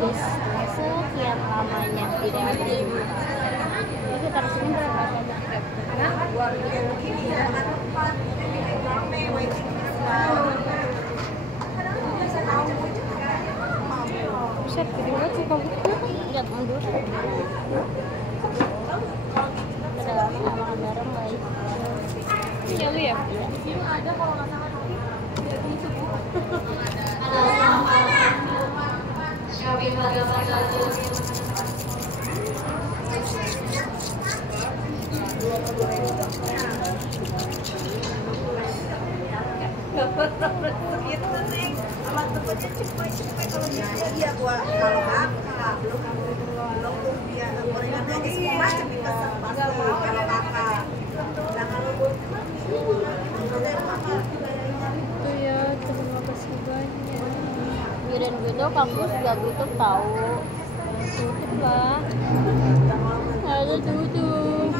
tulis sekian lamanya tidak ada. Jadi kita kesini berapa aja? Buset, gede banget sih kalau gitu. Lihat mundur. Kita lama nggak makan bareng guys. Iya lu ya? Iya gua kalau kakak belum dia gorengan aja semua macam dipesan pasti kalau kakak. Nah kalau gua Tuh ya, terima kasih banyak. Kirain gitu kampus gak tutup tahu. Tutup lah. Ada tutup.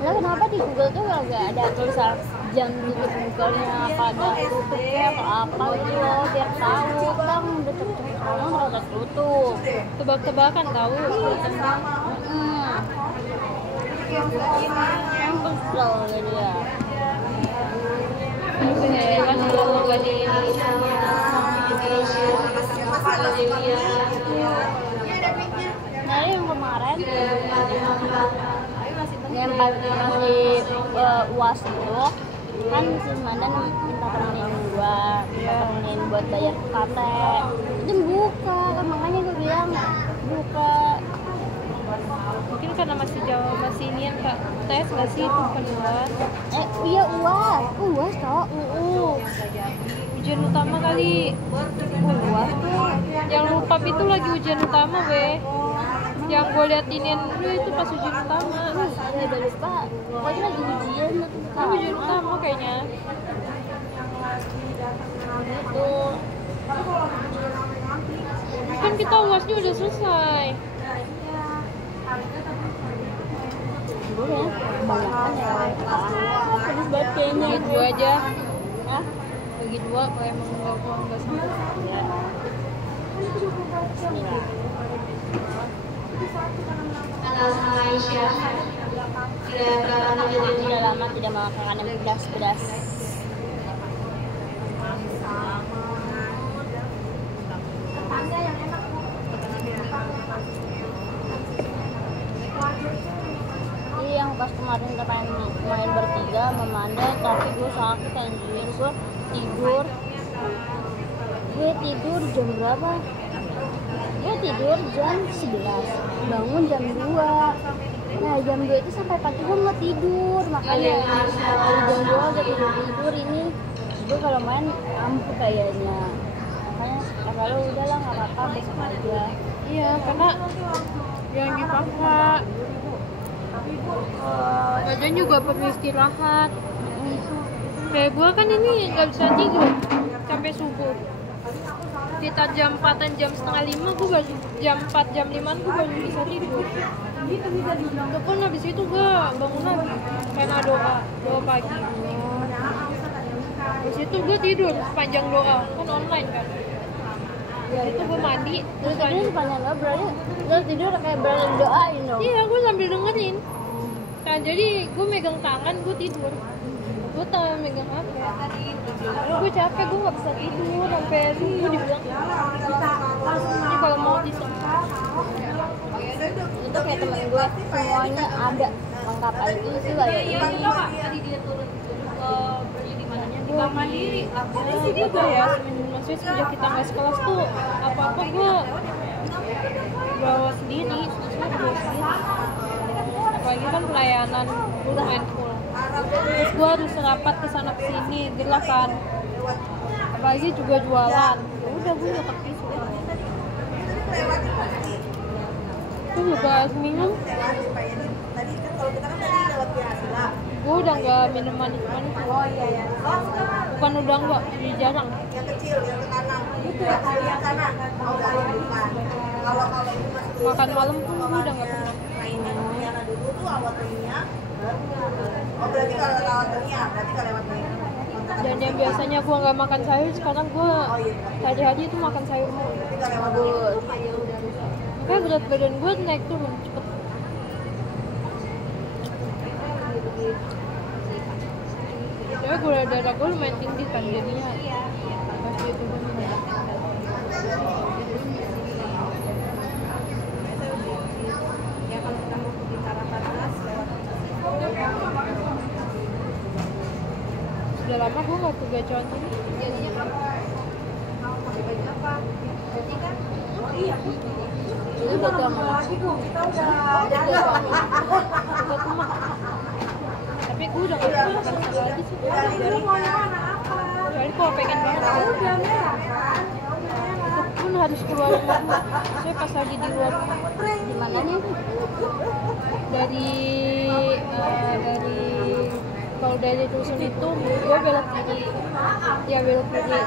Lah kenapa di Google tuh gak ada tulisan jam tutup Google-nya apa ada tutupnya apa gitu loh biar tahu kan udah tutup sekarang udah tutup. Tebak-tebakan tahu. Yang kesel gitu ya. Heran kalau gak di Nah yang kemarin yang masih UAS itu kan si Mandan minta temenin buat bayar UKT itu buka kan makanya gue bilang buka. mungkin karena masih jauh masih inian kak tes nggak sih itu bukan UAS. Iya UAS tau Ujian utama kali. UAS tuh Yang lupa itu lagi ujian utama weh. Yang gue liatinin dulu itu pas ujian utama. saya udah lupa pokoknya lagi ujian Kan ujian utama kayaknya. itu Kan kita UASnya udah selesai. gue ya kebanyakan ya terus banget kayaknya Bagi dua aja. Hah? Bagi dua kalau emang nggak sanggup. Ya. Bismillah. Sudah lama tidak makan yang pedas-pedas. Iya yang pas kemarin kita main bertiga sama Manda tapi gue sakit anjir gue tidur jam berapa? Gue tidur jam 11 bangun jam 2. Nah jam 2 itu sampai pagi gue nggak tidur makanya dari jam 2 udah tidur ini gue kalau main ampuh kayaknya makanya kalau udahlah nggak apa-apa besok aja. Iya karena yang dipaksa. Badan juga perlu istirahat. Kayak gue kan ini nggak bisa tidur sampai subuh. Sekitar jam 4-an, jam setengah 5 gue baru jam 4, jam 5 gue baru bisa tidur. Itu pun habis itu gue bangun lagi karena doa pagi. Habis itu gue tidur sepanjang doa kan online kan. Ya itu gue mandi Terus tadi sepanjang doa berarti lo tidur kayak berani doain dong. Iya gue sambil dengerin. Nah jadi gue megang tangan gue tidur. Gue tau megang HP. Gue capek gue nggak bisa tidur sampai subuh dibilang. Ini kalau mau bisa. Itu kayak temen gue semuanya ada lengkap itu sih ada ini. Tadi dia turun di mananya di Bank Mandiri. Gue ya maksudnya sejak kita nggak sekelas tuh apa-apa gue bawa sendiri. Apalagi kan pelayanan gue lumayan full. Terus gue harus rapat kesana kesini gitu kan. Apalagi juga jualan. Ya udah gue nggak pakai itu juga minum. Gue udah nggak minum manis-manis. Bukan udah nggak, jadi jarang. yang kecil yang ke kanan itu yang kanan kalau Makan malam pun gue udah nggak pernah. yang dulu tuh awal dunia oh berarti kalau lewat dunia berarti kalau lewat dunia Dan yang biasanya gue nggak makan sayur, sekarang gue hari-hari itu makan sayur. Bagus. Kayak berat badan gue naik turun cepet. Ya gula darah gue lumayan tinggi kan, jadinya pasti itu gue lumayan. Sudah lama gue nggak ke gacuan ini. Ini udah lama. Udah kumat. Tapi gue udah nggak bisa makan sayur lagi sih. Soalnya gue pengen banget. Itu pun harus keluar rumah. Saya pas lagi di luar rumah. Gimana nih? Dari kalau dari dusun itu gue belok kiri, ya belok kiri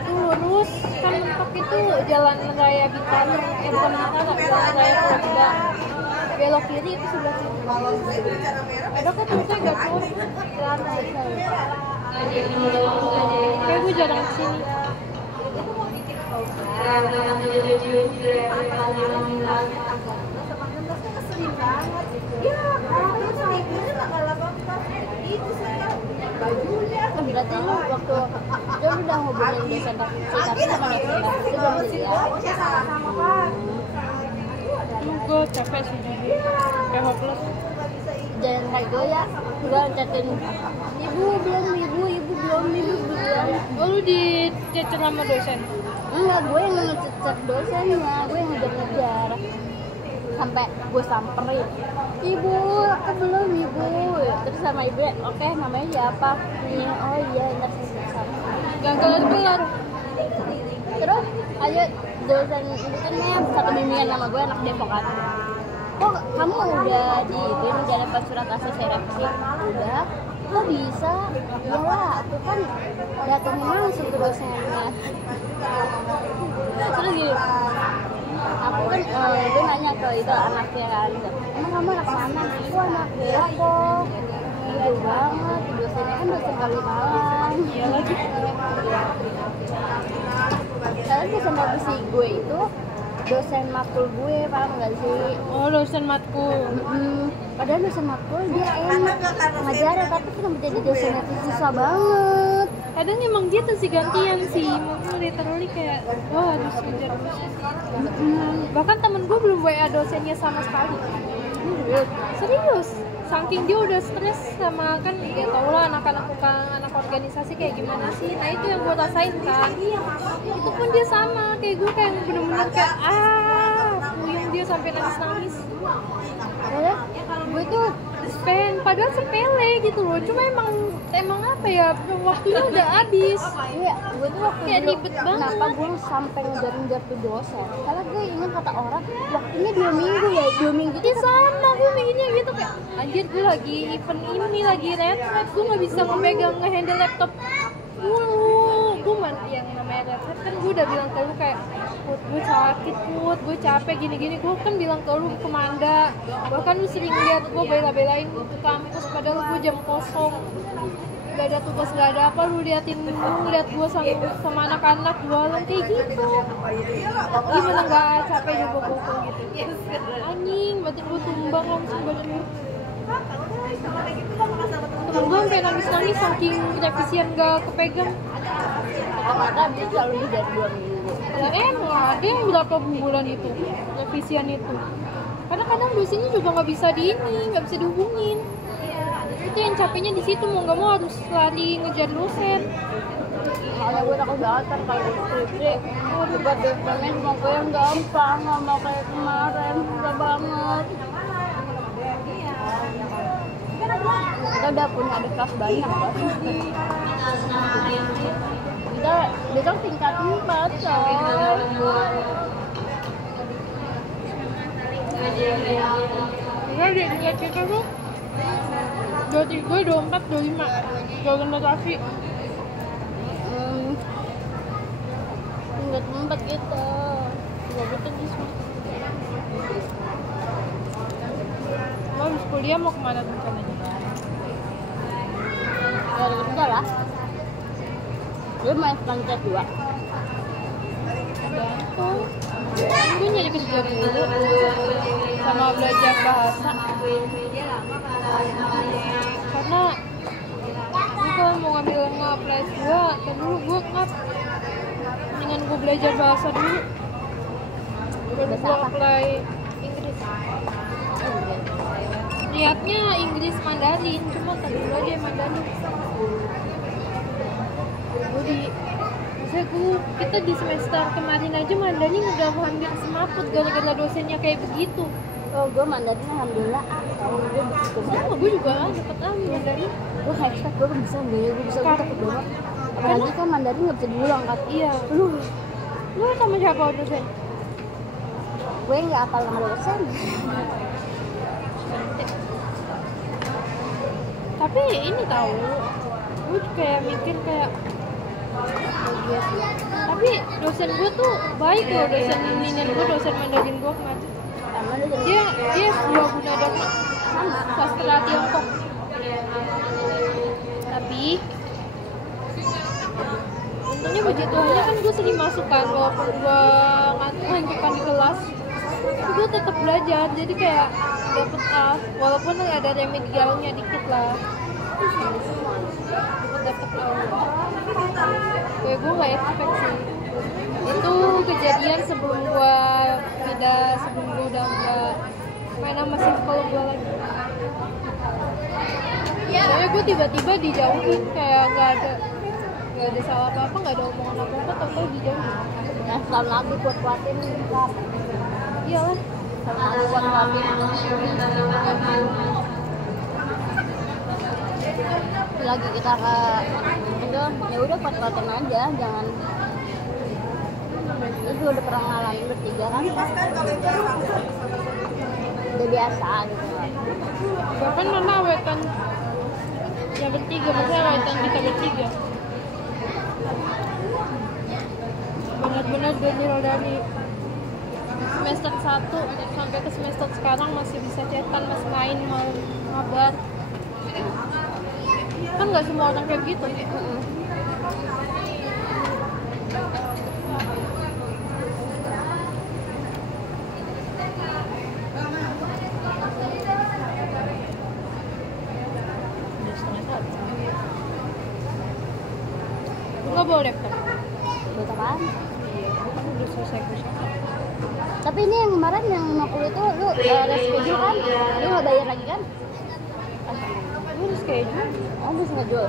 itu lurus kan mentok itu jalan raya Bintang, bukan Bintang, jalan raya Purwodadi. Belok kiri itu sebelah sini. Ada kan terusnya gak jauh. Kayak gue jarang kesini. Berarti lu waktu dia udah hubungin dosen tapi sama dosen itu belum dilihat. Gue capek sih jadi kayak hopeless. Jangan kayak gue ya, gue chatin ibu belum. Oh, lu dicecer sama dosen? Enggak, gue yang ngecer dosennya, gue yang ngejar sampai gue samperin, ibu aku belum ibu, terus sama ibu oke namanya siapa nih, oh iya ntar sama Gak kelar. terus ayo dosen itu kan satu bimbingan sama gue anak Depok kan, kok kamu udah udah dapat surat hasil seleksi? Udah. Kok bisa? Iyalah, aku kan datangin langsung ke dosennya. Terus gini, aku kan gue nanya ke itu anaknya kan, emang kamu anak mana? Aku anak Depok. Jauh banget, dosennya kan dosen Kalimalang. Iya lagi. Soalnya dosen revisi gue itu dosen matkul gue, paham gak sih? Oh, dosen matkul. Padahal dosen matkul dia enak ngajarnya, tapi kenapa jadi dosen itu susah banget. Kadang emang gitu sih gantian sih, mau literally kayak wah harus kejar terus. Bahkan temen gue belum WA dosennya sama sekali. Serius, saking dia udah stres sama kan ya tau lah anak organisasi kayak gimana sih. Nah itu yang gue rasain kan, itu pun dia sama kayak gue, kayak bener-bener kayak puyeng dia sampai nangis. Padahal gue tuh Padahal sepele gitu loh, cuma emang apa ya, waktunya udah habis. Iya, gue tuh waktu kayak dulu, ribet banget. kenapa gue sampai ngejar tuh dosen? Karena gue ingat kata orang waktunya 2 minggu ya, 2 minggu Iya sama, gue mikirnya gitu kayak anjir gue lagi event ini, lagi retret, gue gak bisa ngehandle laptop mulu. Gue yang namanya retret kan gue udah bilang ke lu kayak gue sakit, gue capek gini-gini. Gue kan bilang ke lu ke Manda, bahkan lu sering lihat gue bela-belain ke kampus padahal gue jam kosong, gak ada tugas, gak ada apa, lu lihat gue sama anak-anak jualan kayak gitu. Gimana gak capek juga gue gitu. Anjing, batin gue tumbang langsung badan gue. Temen gue sampai nangis-nangis saking revisian gak kepegang. kata bisa lebih dari 2 minggu. Ya emang ada yang berapa bulan itu revisian itu. Karena kadang dosennya juga nggak bisa nggak bisa dihubungin. Itu yang capeknya di situ, mau nggak mau harus lari ngejar dosen. Makanya gue takut banget kan kalau skripsi, debat debatnya cuma gue yang gampang, nggak mau kayak kemarin, susah banget. Kita udah punya adik kelas banyak kan. Kita besok tingkat 4 coy. Enggak, di tingkat kita tuh 23, 24, 25 organisasi. Tingkat 4 kita. Gak betul sih semua. Lo habis kuliah mau kemana rencananya? Ya, udah lah. Lu main lancar 2. Gantung. Gue nyari kerja dulu sama belajar bahasa. Karena gue kalau mau ngambil nge-apply S2, kan dulu gue mendingan gue belajar bahasa dulu. Baru gue apply Inggris. Lihatnya Inggris Mandarin, cuma tadi dulu aja Mandarin. Kita di semester kemarin aja Mandarin udah hampir semaput gara-gara dosennya kayak begitu. Oh, gue Mandarin alhamdulillah. Gue bisa. Sama gue juga dapet Mandarin. Gue expect gue bisa gue takut banget. Apalagi kan Mandarin nggak bisa diulang kan. Iya. Lu sama siapa dosen? Gue nggak hafal nama dosen. Tapi ini tahu, gue kayak mikir kayak tapi dosen gue tuh baik loh, dosen bimbingan gue, dosen Mandarin gue kemarin. Dia S2 Gunadarma sama sastra Tiongkok. Tapi untungnya puji Tuhannya kan gue sering masuk kan, walaupun gue ngantuk di kelas, gue tetap belajar, jadi kayak dapet A, walaupun ada remedialnya dikit lah. Dapet A. Gue gak expect sih. Itu kejadian sebelum gue udah gak main sama psikolog gue lagi. Soalnya gue tiba-tiba dijauhin, kayak gak ada salah apa-apa, gak ada omongan apa-apa, tau-tau dijauhin. Nah, setahun lagi kuat-kuatin kan. Iyalah, setahun lagi kuat-kuatin. Lagi kita ke itu, ya udah kuat-kuatin aja, jangan. Itu udah pernah ngalamin bertiga kan, udah biasa gitu. bahkan mana wetan yang bertiga, maksudnya wetan kita bertiga benar-benar dari semester 1 sampai ke semester sekarang masih bisa chatan, masih main, mau ngabar. Kan nggak semua orang kayak gitu. Nggak bawa laptop. Buat apaan? Kan udah selesai kuliah. Tapi ini yang kemarin yang 50 itu lu reschedule kan? Lu nggak bayar lagi kan? Gue reschedule. Oh, lu schedule.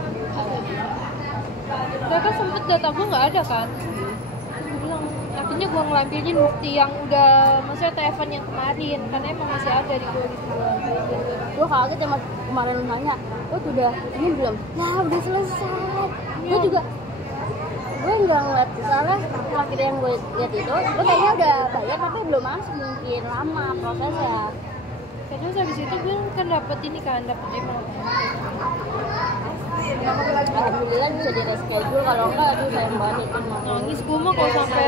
Mereka sempet data gue nggak ada kan. Terus gue bilang, akhirnya gue ngelampirin bukti yang udah, maksudnya telepon yang kemarin, karena emang masih ada di gue gitu. Gue kaget sama kemarin lu nanya, oh udah ini belum? Nah udah selesai. Gue juga, gue nggak ngeliat, soalnya terakhir yang gue lihat itu, gue kayaknya udah bayar tapi belum masuk, mungkin lama prosesnya. Terus habis itu gue kan dapet ini kan, dapet email. Alhamdulillah bisa di reschedule, kalau enggak aduh sayang banget itu. Nangis gue mah kalau sampai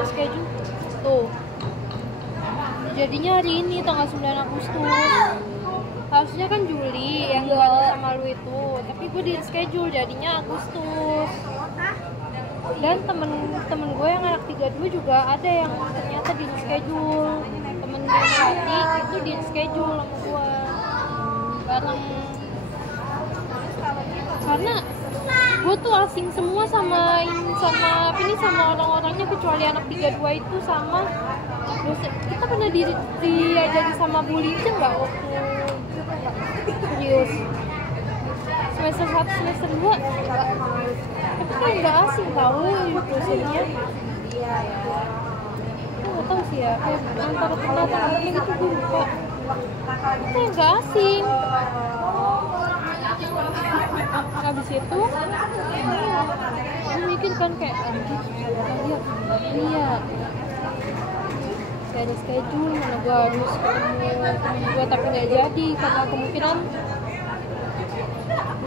reschedule. Tuh. Jadinya hari ini tanggal 9 Agustus. Harusnya kan Juli yang gue sama lu itu, tapi gue di reschedule jadinya Agustus. Dan temen gue yang anak 32 juga ada yang ternyata di reschedule. Temen gue Hati itu di reschedule sama gue bareng. Karena gue tuh asing semua sama orang-orangnya, kecuali anak 32 itu sama dosen. Kita pernah diajari sama bully itu nggak waktu serius semester 1 semester 2 tapi kan nggak asing tahu dosennya. Gue nggak tahu sih ya, kayak antara pendatang gitu gue lupa. Kita yang nggak asing. Habis itu gue mikir kan kayak iya saya ada schedule, mana gue harus ketemu temen gue tapi nggak jadi karena kemungkinan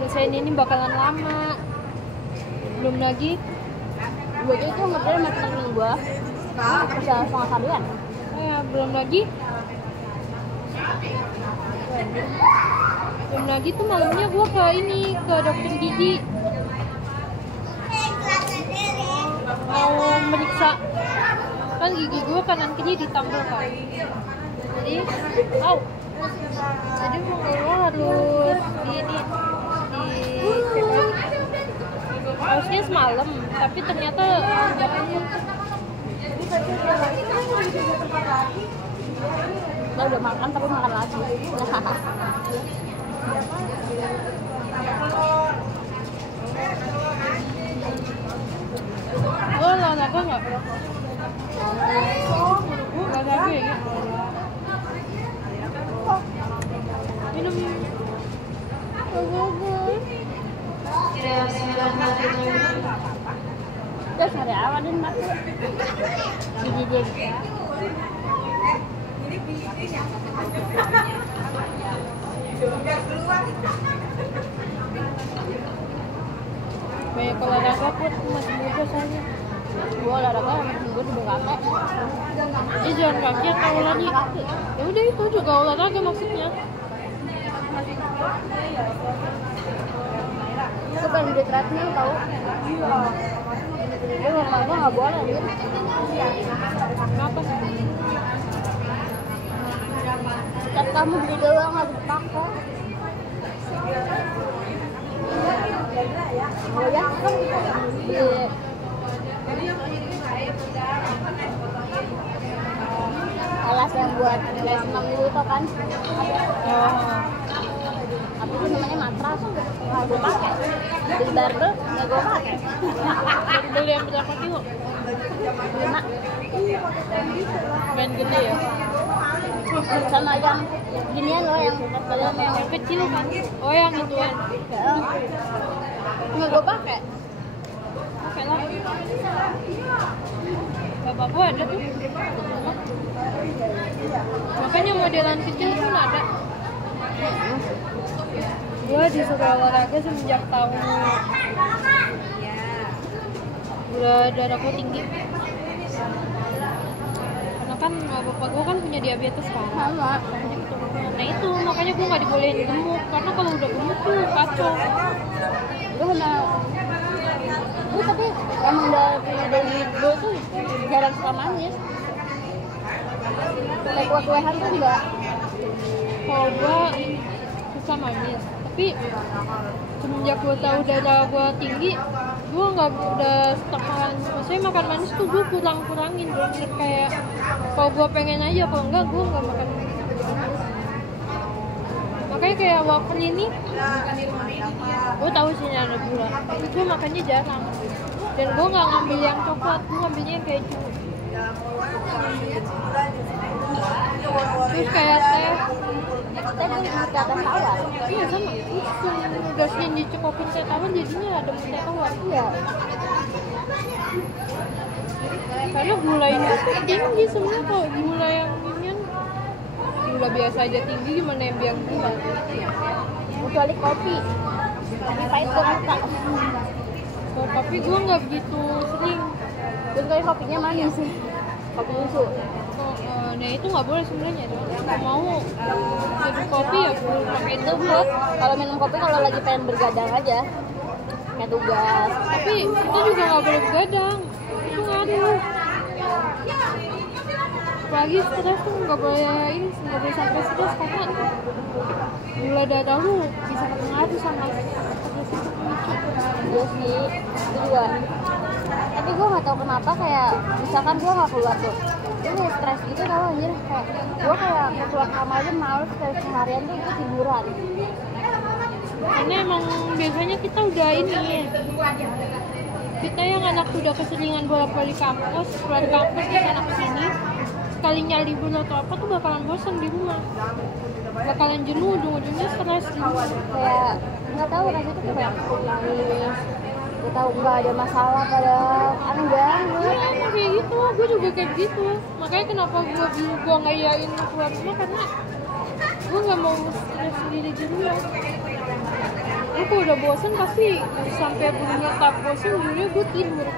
dosen ini bakalan lama. Belum lagi Gue itu ngeprint sama temen gue bisa setengah harian. belum lagi tuh malamnya gue ke dokter gigi. mau meriksa kan gigi gue kanan kiri ditambal kan, jadi jadi mau keluar harus di harusnya semalam, tapi ternyata Kita udah makan tapi makan lagi. lo olahraga nggak? Olahraga ya? Minum Terus hari awal din mati. Jadi banyak olahraga pun masih muda soalnya. gua olahraga seminggu di BKT. Jalan kaki atau lari? Ya udah itu juga olahraga maksudnya. Itu kan di treadmill tau. Gue normalnya nggak boleh gitu. Kenapa? Setiap kamu beli doang nggak dipakai. Oh ya kan beli alas yang buat les senam dulu tuh kan. Apa itu namanya matras? Nggak gue pakai. Beli barbel nggak gue pakai. Beli yang berapa kilo? 5 Main gede ya? sama yang ginian loh yang dalam yang Yang kecil kan? Oh yang ituan. nggak gue pakai. Oke lah. Bapak gua ada tuh. Makanya modelan kecil pun ada. Gua disuruh olahraga semenjak tahun udah darahku tinggi. Karena kan bapak gua kan punya diabetes kan. Sama. Nah itu makanya gua nggak dibolehin gemuk, karena kalau udah gemuk tuh kacau. Gue tapi emang dari gue tuh jarang suka manis. Kayak kue-kuehan tuh enggak. Kalau gua susah manis, tapi semenjak gua tahu darah gua tinggi, gua nggak udah setengah. Maksudnya makan manis tuh gua kurangin, bener kayak kalau gua pengen aja, kalau enggak gua nggak makan manis. Makanya kayak waffle ini, gua tahu sih ada gula, tapi gua makannya jarang. Dan gua nggak ngambil yang coklat, gua ngambilnya yang keju. Terus kayak teh Teh kelihatan tawar. iya sama, udah sering dicekokin teh tawar jadinya ada teh tawar. Iya. Karena gula ini tuh tinggi sebenarnya, kalau gula yang inian gula biasa aja tinggi, gimana yang biang gula? Kecuali kopi. Tapi pahit banget kak. Kalau kopi gue nggak begitu sering. Kecuali kopinya manis sih. Kopi susu. Nah itu nggak boleh sebenarnya. Kalau mau seduh kopi ya gue pakai Itu buat kalau minum kopi kalau lagi pengen bergadang aja. Kayak tugas. Tapi itu juga nggak boleh begadang. Itu ngaruh. Apalagi stres tuh nggak boleh sampai stres, karena gula darah lu bisa berpengaruh sama stres itu. Iya sih. Itu juga. Tapi gue nggak tahu kenapa kayak misalkan gue nggak keluar tuh. Gue kayak stres gitu tau anjir. Kayak gue kayak keluar kamar aja males, kayak seharian tuh gue tiduran. Karena emang biasanya kita udah kita yang anak udah keseringan bolak-balik kampus, keluar kampus ke sana kesini, sekalinya libur atau apa tuh bakalan bosan di rumah, bakalan jenuh, ujung-ujungnya stres gitu. Kayak nggak tahu rasanya tuh kayak nangis. Gue tahu nggak ada masalah pada aneh banget. Iya emang kayak gitu, gue juga kayak gitu. Makanya kenapa gue nggak iyain keluar rumah, karena gue nggak mau stres sendiri di rumah. Gue kalau udah bosan pasti sampai bener-bener tak bosan, jujurnya gue tidur,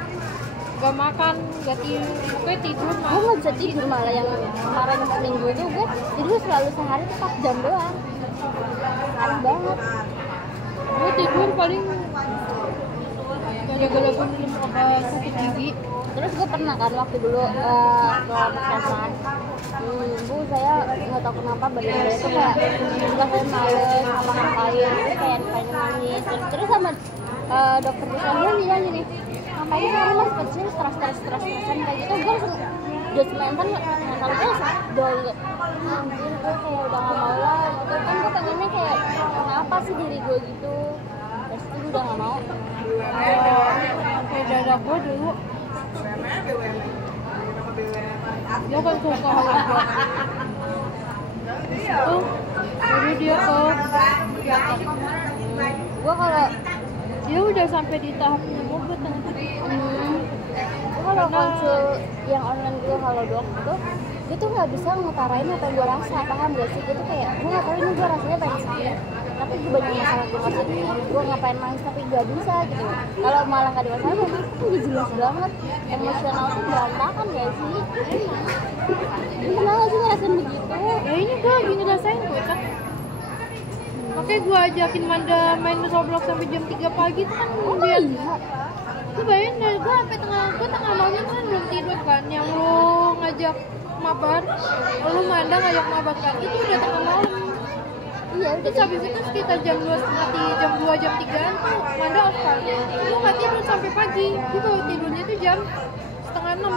gak makan, gak tidur, pokoknya tidur. Gue nggak bisa tidur, malah yang kemarin seminggu itu gue tidur selalu sehari tuh 4 jam doang. Aneh banget. Gue tidur paling gara-gara gue minum obat sakit gigi, Terus gue pernah kan waktu dulu ke puskesmas, Bu saya nggak tahu kenapa badan saya tuh kayak rasanya males ngapa-ngapain, terus kayak pengen nangis. Terus sama dokter di sana bilang gini, ngapain sih mas kecil stres-stresan kayak gitu. Gue langsung judgmental, kalau gue udah anjir gue kayak udah gak mau lah gitu kan. Gue pengennya kayak kenapa sih diri gue gitu. Terus itu gue udah gak mau. Kayak dada gue dulu, dia kan suka sama gue. Itu jadi dia ke psikiater. Gue kalau Dia udah sampai di tahap pneumonia tengah. gue kalau konsul yang online gue kalau dok tuh, gue tuh nggak bisa ngutarain apa yang gue rasa, paham gak sih? Gue tuh kayak gue nggak tahu ini gue rasanya pengen sakit, tapi gue banyak masalah gue sedih, gue ngapain nangis tapi nggak bisa gitu. Kalau malah nggak ada masalah, memang itu udah jelas banget emosional tuh berantakan gak sih? Lu pernah nggak sih ngerasain begitu? Ya ini gue lagi ngerasain gue kan. Makanya gue ajakin Manda main Roblox sampai jam 3 pagi tuh kan. Oh Biar iya. lu bayangin dari gue sampai tengah malam kan belum tidur kan. Yang lu ngajak mabar, lu Manda ngajak mabar kan, itu udah tengah malam. Iya, Terus habis itu sekitar jam 2, jam 2, jam 3an tuh Manda off kan. Lu gak tidur sampai pagi. Gue baru tidurnya tuh jam setengah 6.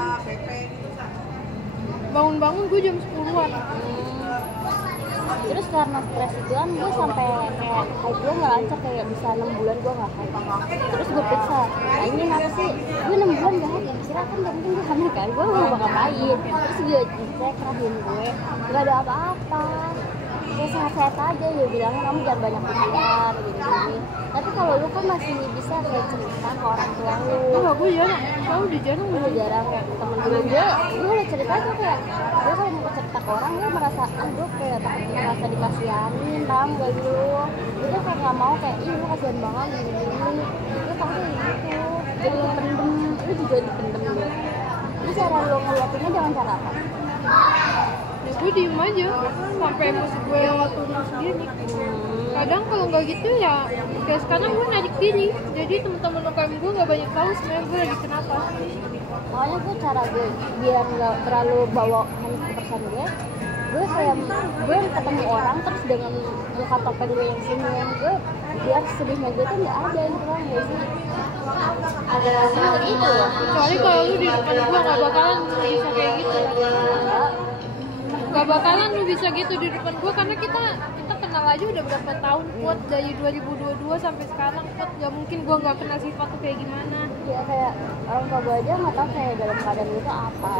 Bangun-bangun gue jam 10-an. Terus karena stres itu kan gue sampai kayak haid gue nggak lancar, kayak bisa 6 bulan gue nggak haid. Terus gue periksa, nah ini apa sih? Gue 6 bulan nggak haid ya? Kira kan gak mungkin gue hamil kan? Gue mau ngapain? Terus gue cek rahim gue, nggak ada apa-apa. Gue sehat-sehat aja, dia bilang kamu jangan banyak pikiran gini-gini. Tapi kalau lu kan masih bisa kayak cerita ke orang tua lu. Oh, gue jarang. Tahu di jarang Gue jarang kayak temen gue udah cerita aja kayak gue kalau mau cerita ke orang gue merasa gue kayak takut merasa dikasihanin, paham gak gitu. Gue tuh kayak nggak mau kayak ih lu kasihan banget gini-gini. Gue takut kayak gitu, jadi dipendem, lu juga dipendem gitu. Jadi cara lu ngeluapinnya dengan cara apa? Ya gue diem aja sampai emosi gue turun sendiri. Kadang kalau nggak gitu ya kayak sekarang gue narik diri, jadi teman-teman UKM gue nggak banyak tahu sebenarnya gue lagi kenapa. Makanya gue cara gue biar nggak terlalu bawa 100% gue kayak gue ketemu orang terus dengan muka topeng gue yang senyum, gue biar sedihnya gue tuh nggak ada gitu kan ya sih. Ada itu ya. Kecuali kalau lu di depan gue nggak bakalan bisa kayak gitu. Gak bakalan lu bisa gitu di depan gue karena kita kenal aja udah berapa tahun Kuat dari 2022 sampai sekarang Kuat gak mungkin gue gak kenal sifat tuh kayak gimana. Ya kayak orang tua gue aja nggak tahu kayak dalam keadaan itu apa.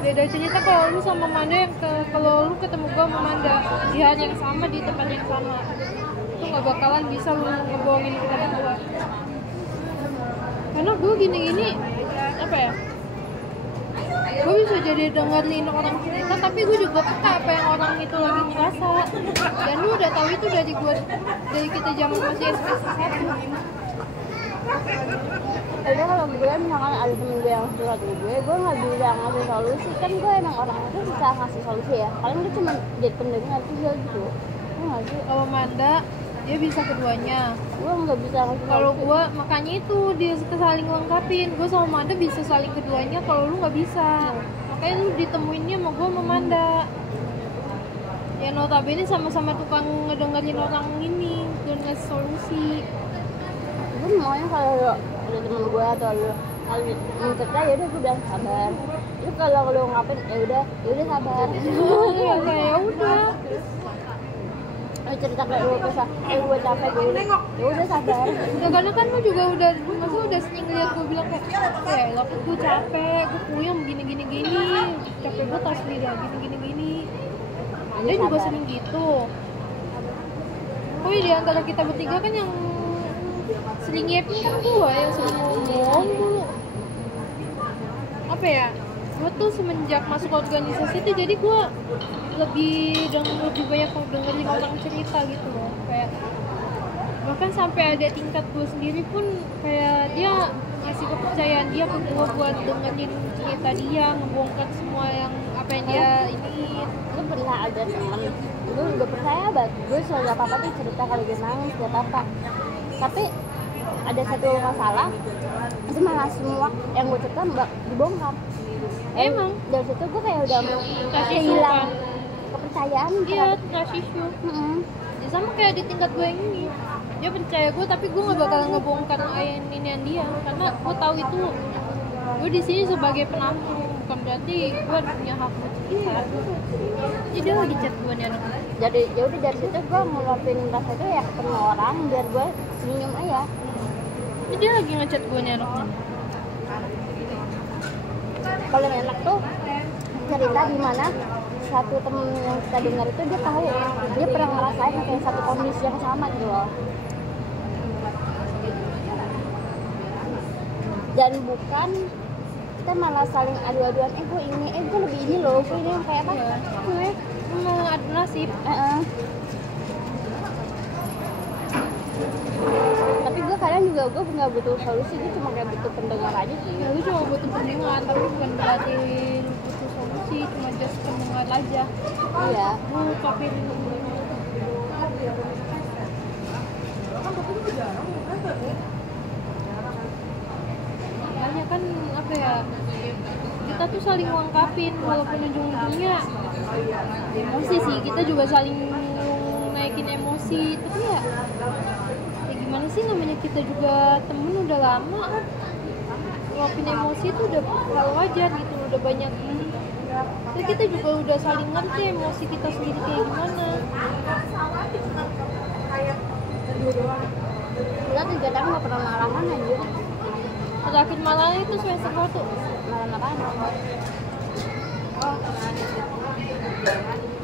Beda cerita kalau lu sama Manda yang kalau lu ketemu gue sama Manda di hari yang sama di tempat yang sama, itu gak bakalan bisa lu ngebohongin kita berdua. Karena gue gini-gini apa ya, gue bisa jadi dengerin orang cerita tapi gue juga peka apa yang orang itu lagi ngerasa. Dan lu udah tahu itu dari kita zaman masih SMP 1. Udah kalau gue misalkan ada temen gue yang curhat ke gue nggak bisa ngasih solusi, kan gue emang orang itu bisa ngasih solusi ya, paling gue cuma jadi pendengar juga gitu. Gue nggak sih. Kalau Manda dia bisa keduanya. Gue nggak bisa ngasih Kalau solusi. gue makanya itu dia saling lengkapin. Gue sama Manda bisa saling keduanya. Kalau lu nggak bisa, makanya lu ditemuinnya sama gue sama Manda. Ya notabene sama-sama tukang ngedengerin orang ini dan ngasih solusi. Gue maunya kalau ada temen gue atau lu mau cerita ya udah gue bilang sabar. Lu kalau lu ngapain ya udah sabar. Iya kayak ya udah. Lu cerita kayak lu kesah, gue capek gue udah sabar. Ya karena kan lu juga udah sering lihat gue bilang kayak ya gue capek, gue puyeng gini. Capek gue tas sendiri gini. Dia juga sering gitu. Oh iya, di antara kita bertiga kan yang sering ngepin kan gue yang sering ngomong dulu. Apa ya? Gue tuh semenjak masuk organisasi itu jadi gue lebih banyak dengerin orang cerita gitu loh. Kayak bahkan sampai ada tingkat gue sendiri pun kayak dia ngasih kepercayaan dia ke gue buat dengerin cerita dia, ngebongkar semua yang apa yang dia ini. Gue pernah ada temen, gue juga percaya banget, gue selalu apa-apa tuh cerita kalau dia nangis, gak apa-apa. Tapi ada satu masalah, itu malah semua yang gue cerita mbak dibongkar. Emang Dari situ gue kayak udah kasih kehilangan kan. kepercayaan Iya, terhadap- trust issue. Mm-mm. Ya, sama kayak di tingkat gue yang ini, dia percaya gue tapi gue nggak bakal ngebongkar inian dia karena gue tahu itu gue di sini sebagai penampung, bukan berarti gue punya hak buat cerita. Jadi dia lagi chat gue nih anak. Jadi ya udah dari situ gue ngeluapin rasa itu ya ke semua orang biar gue senyum aja. Jadi dia lagi ngechat gue nih anaknya. Paling enak tuh cerita di mana satu temen yang kita dengar itu dia tahu dia pernah ngerasain kayak satu kondisi yang sama gitu loh. Dan bukan kita malah saling adu-aduan, gue ini, gue lebih ini loh, gue ini yang kayak apa? Iya. Memang ada nasib. Tapi gue kadang juga gue nggak butuh solusi, gue cuma kayak butuh pendengar aja sih. Ya lu cuma butuh pendengar, tapi bukan berarti lu butuh solusi, cuma just pendengar aja. Iya. Lu kapin makanya kan apa ya, kita tuh saling melengkapin walaupun ujung-ujungnya emosi sih, kita juga saling naikin emosi, tapi ya gimana sih, namanya kita juga temen udah lama, ngeluapin emosi itu udah hal wajar gitu, udah banyak. Jadi kita juga udah saling ngerti emosi kita sendiri kayak gimana. Kita 3 tahun nggak pernah marahan anjir. Terakhir malah itu semester 1 Marah-marahan.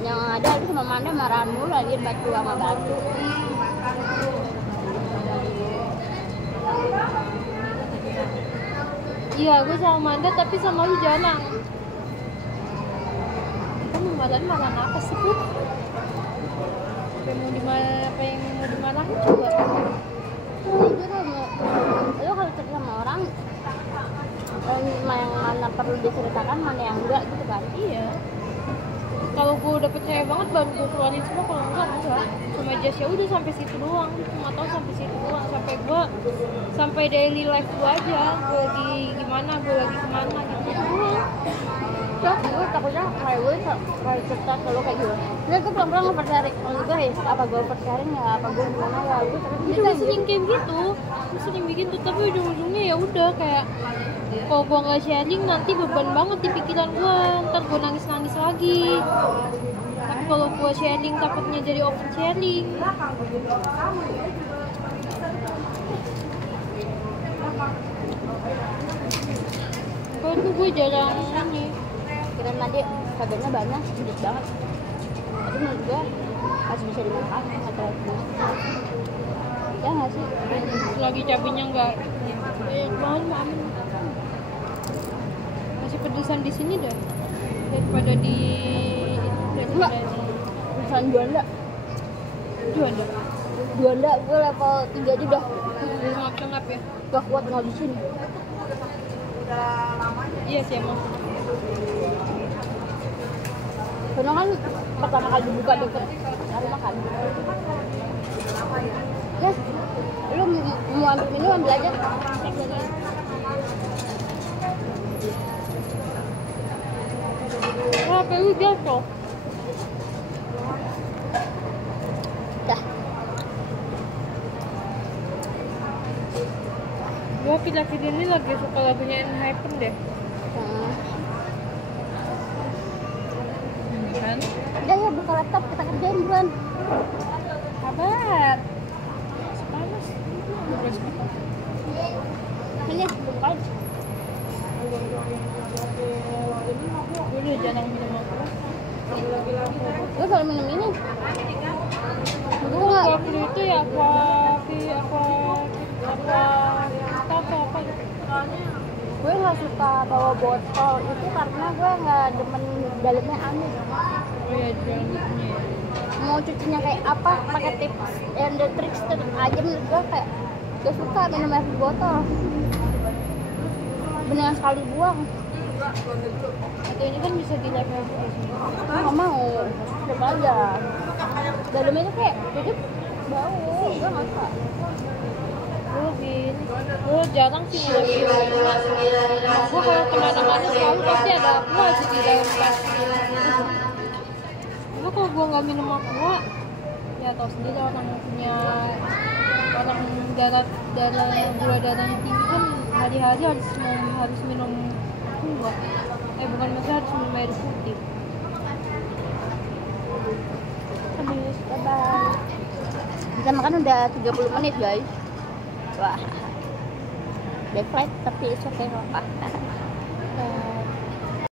Yang ada itu sama Manda marahan mulu lagi, batu sama batu. iya, gue sama Manda tapi sama lu jarang. Kita marahan apa sih, Put? Apa yang mau dimarahin coba? Jujur lo kalau cerita sama orang yang mana perlu diceritakan, mana yang enggak gitu kan. Iya. Kalau gue udah percaya banget baru gue keluarin semua, kalau enggak sama Jess ya udah sampai situ doang, gue cuma tahu sampai situ doang, sampai daily life gue aja, gue lagi gimana, gue lagi kemana gitu doang. Terus gue takutnya kayak gue kalau cerita ke lo kayak gitu, jadi gue pulang-pulang nge-sharing, maksud gue apa gue sharing ya, apa gue gimana ya, gue terus Gue sering kayak gitu, gue sering bikin tuh, tapi ujung-ujungnya ya udah kayak kalau gue nggak sharing nanti beban banget di pikiran gue, ntar gue nangis lagi. Tapi kalau gue sharing takutnya jadi oversharing. Kalau itu gue jarang ini. kirain tadi kabarnya banyak, sedikit banget, tapi menurut gue masih bisa dimakan atau ya nggak sih? Lagi cabenya nggak banget, amin. Masih pedesan di sini dah daripada di Enggak. Misalnya Juanda gue level 3 aja udah ngap ya. gak kuat ngabisin. Iya sih emang. Karena kan pertama kali dibuka deket hari makan. Yes, lu mau ambil minum, ambil aja. Wah, lu jatuh. Dah. Gue akhir-akhir ini lagi suka lagunya Enhypen deh. Kan? Udah ya, buka laptop, kita kerjain buruan. Kabar. Panas. Ini buka. Gue udah jarang minum alkohol. Gue selalu minum ini. Gue nggak. Waktu itu ya apa apa gitu. Gue nggak suka bawa botol itu karena gue nggak demen dalamnya aneh. Oh iya, jangan gitu ya. Mau cucinya kayak apa, pakai tips and the tricks tetep aja, menurut gue kayak gak suka minum air di botol. Beneran sekali buang. Atau ini kan bisa di level di sini. Nggak mau, tetep aja. Dalamnya tuh kayak tutup bau, gue nggak suka. Gue jarang sih ngeliat gue kalau kemana-mana selalu pasti ada aqua aja di dalam tas. Gue kalau gue nggak minum aqua, ya tau sendiri orang gula darahnya tinggi kan hari-hari harus minum aqua. Bukan maksudnya harus minum air putih. Habis kabar. Kita makan udah 30 menit guys. Wah. Dead flight tapi it's okay nggak apa-apa.